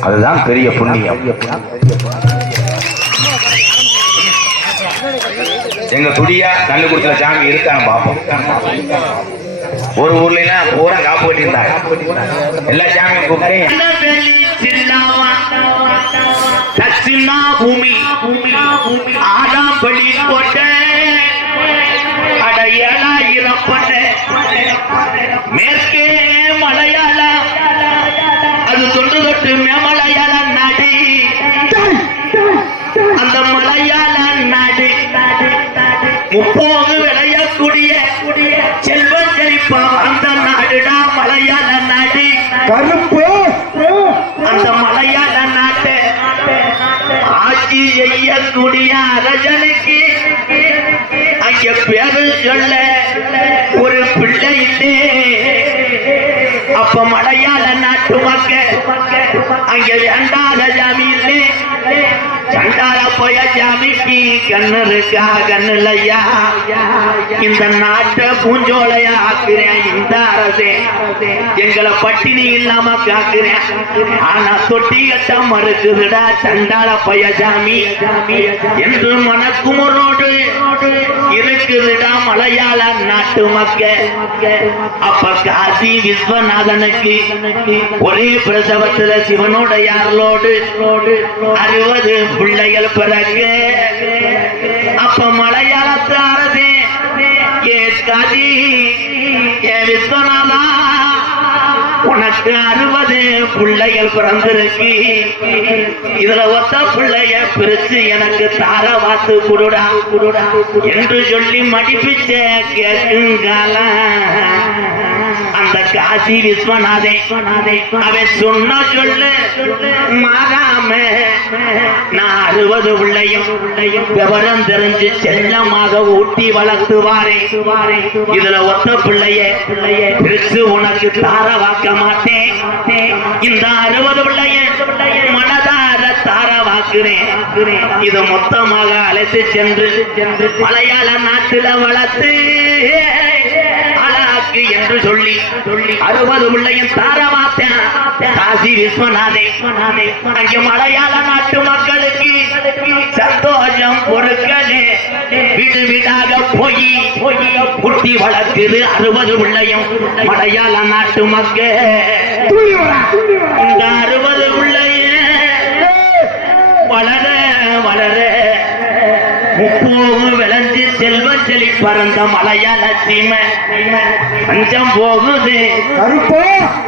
அதுதான் பெரிய புண்ணியம். எங்க துடியா கல்லுக்குடிச்சில சாமி இருக்கான்னு பார்ப்போம் ஒரு ஊர்ல பூரா காப்பு கட்டியிருந்தாங்க. எல்லா சாமியும் கூப்பிட்டு ஆட்சி செய்யக்கூடிய அரசனுக்கு அங்க பேரு சொல்ல ஒரு பிள்ளை அப்ப மலையாள நாட்டு மக்கள் அங்கே வேண்டாத ஜாமி சண்டால போய ஜாமிக்கு கண்ணு கண்ணுலையா இந்த நாட்டை பூஞ்சோலையா ஆக்குறேன் இந்த அரசே. எங்களை பட்டினி இல்லாம காக்குறேன். ஆனா தொட்டி கட்ட மறுக்குதுடா சண்டால பய ஜாமி. என்று மனக்குமரோடு இருக்குதுடா மலையாள நாட்டு மக்க அப்ப காசி விஸ்வநாதனுக்கு ஒரே பிரசவத்துல சிவனோட யாரோடு அறுபது பிள்ளைகள் பிறகு. அப்ப மலையாளத்து அரசே ஏ காசி ஏ விஸ்வநாதா உனக்கு அறுபது பிள்ளைகள் பிறந்திருக்கு. இதுல ஒத்த பிள்ளைய பிரிச்சு எனக்கு தார வாத்து குடுடா. குடுடா என்று சொல்லி மடிப்பிச்ச கேட்குங்கால காசி விஸ்வநாதை அவன் சொன்ன சொல்லு. மாறாம நான் அறுபது உள்ளையும் விவரம் தெரிஞ்சு செல்லமாக ஊட்டி வளர்த்துவாரே. இதுல ஒத்த பிள்ளைய பிள்ளைய பிரிச்சு உனக்கு தார வாக்க மாட்டேன். இந்த அறுபது பிள்ளைய மனதார தார வாக்குறேன் இது மொத்தமாக அழைத்து சென்று சென்று மலையாள நாட்டுல வளர்த்து எனக்கு என்று சொல்லி சொல்லி அறுபது பிள்ளையும் தார காசி விஸ்வநாதை. அங்கே மலையாள நாட்டு மக்களுக்கு சந்தோஷம் பொருட்களே வீடு வீடாக போய் போய் குட்டி வளர்க்குது அறுபது பிள்ளையும் மலையாள நாட்டு மக்கள். இந்த அறுபது பிள்ளைய வளர வளர முப்போகம் செழி பறந்த மலையாள சீமை. பஞ்சம் போகுது.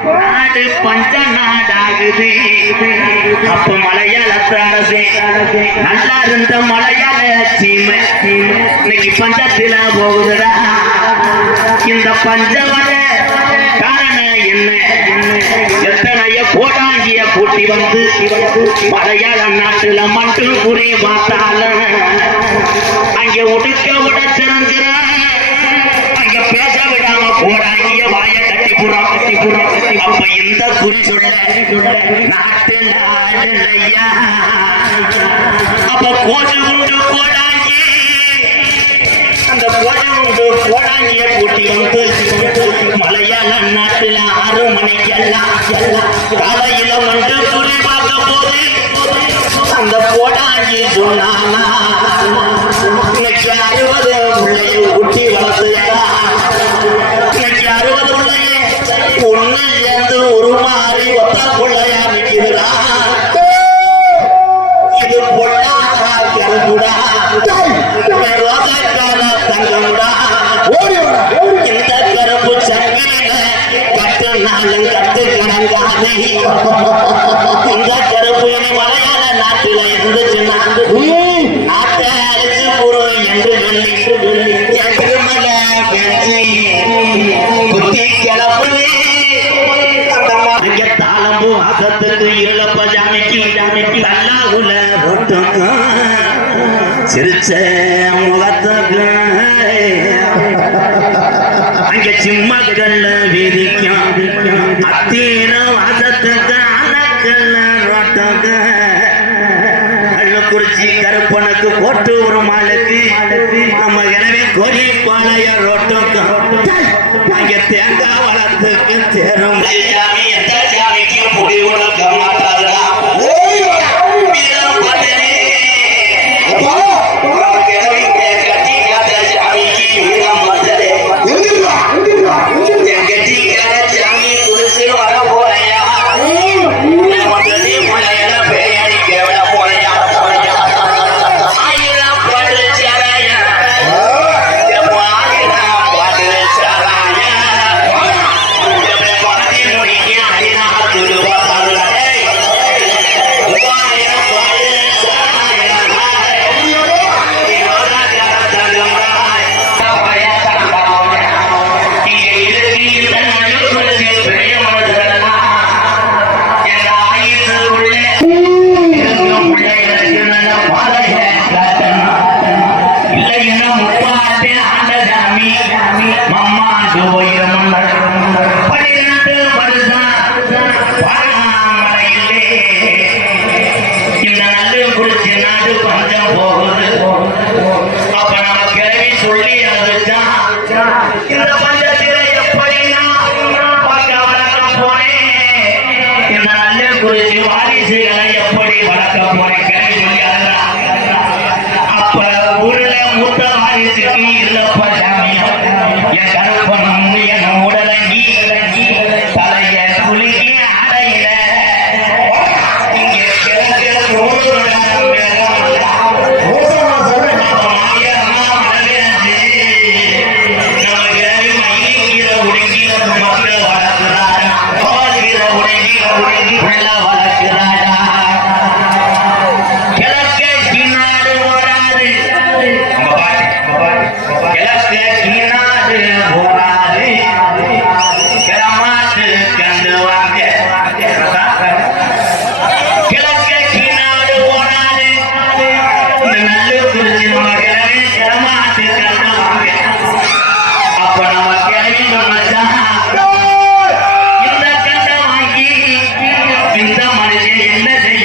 நாடு பஞ்ச நாடாகுது. அப்ப மலையாளத்து அரசே நல்லா இருந்த மலையாள சீமை. இன்னைக்கு பஞ்சத்தில போகுதுடா. இந்த பஞ்சவர காரணம் என்ன? எத்தனைய கோடாங்கிய மாறி வந்து மலையாள நாட்டுல மட்டும் குறை பார்த்தால. அங்க உடுக்க விட சிறந்திர. அங்க பேச விடாம கோடாங்கிய வாய கட்டி புறா கட்டி புறா. கட்டி அப்ப இந்த குறி சொல்ல நாட்டுல ஆடலையா அப்ப கோஜு உண்டு போடாங்க அந்த கோஜு உண்டு போடாங்க கூட்டி வந்து மலையாள நாட்டுல ஆறு மணிக்கு வந்து குறி பார்த்த போது அந்த கோடாங்கி சொன்னானா இன்னைக்கு அறுபது பிள்ளைய ஊட்டி வளர்த்துடா இன்னைக்கு அறுபது பிள்ளைய ஒண்ணு சேர்ந்து ஒரு ஒத்த பிள்ளையா நிற்கிறா இது பொல்லாத கருங்குடா ரோதக்கால தங்கமுடா ஓடி. இந்த கரும்பு சங்கிலில கட்டு இந்த கருப்பு மலையாள நாட்டில இருந்துச்சுன்னா ம். நாட்டை அழைச்சு போறோம் என்று தாளம்பு இருளப்ப ஜாமிக்கு ஜாமிக்கு சிரிச்ச முகத்துக்கு அங்க சிம்மக்கல்ல வீதி கோரி பாளைய ரோட்டுக்கு அங்க தேங்காய் வளத்துக்கு தேரும்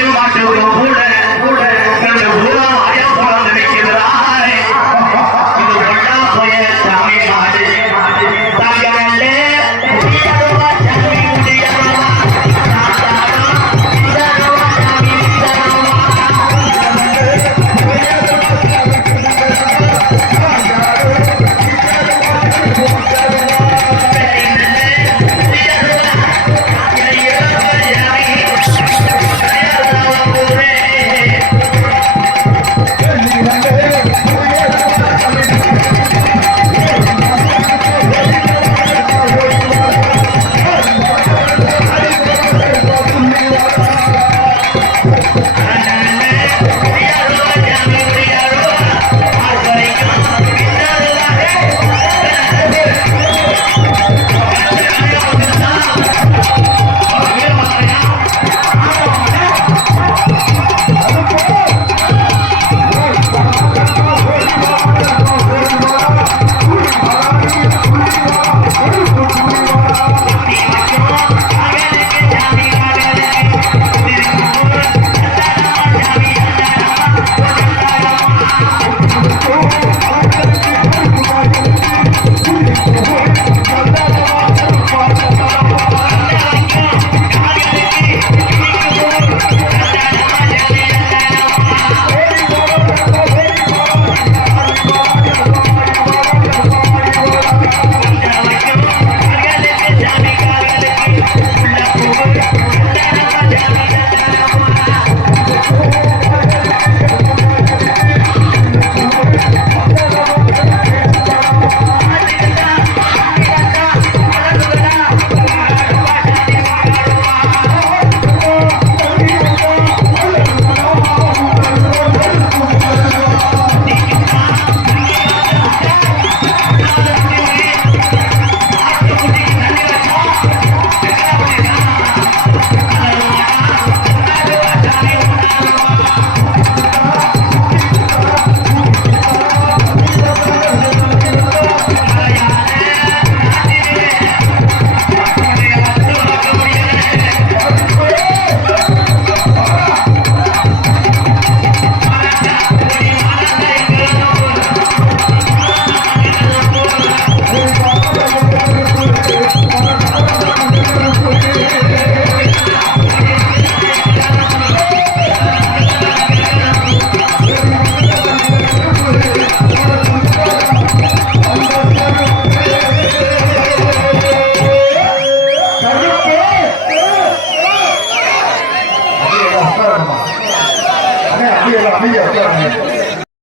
வாயில் மாட்டுவதும் கூட கூட இந்த ஊரா மாயா போல நினைக்கிறாய் இது கொண்டா போய சாமி மாடு தகலே முடியவா சாமி முடியவா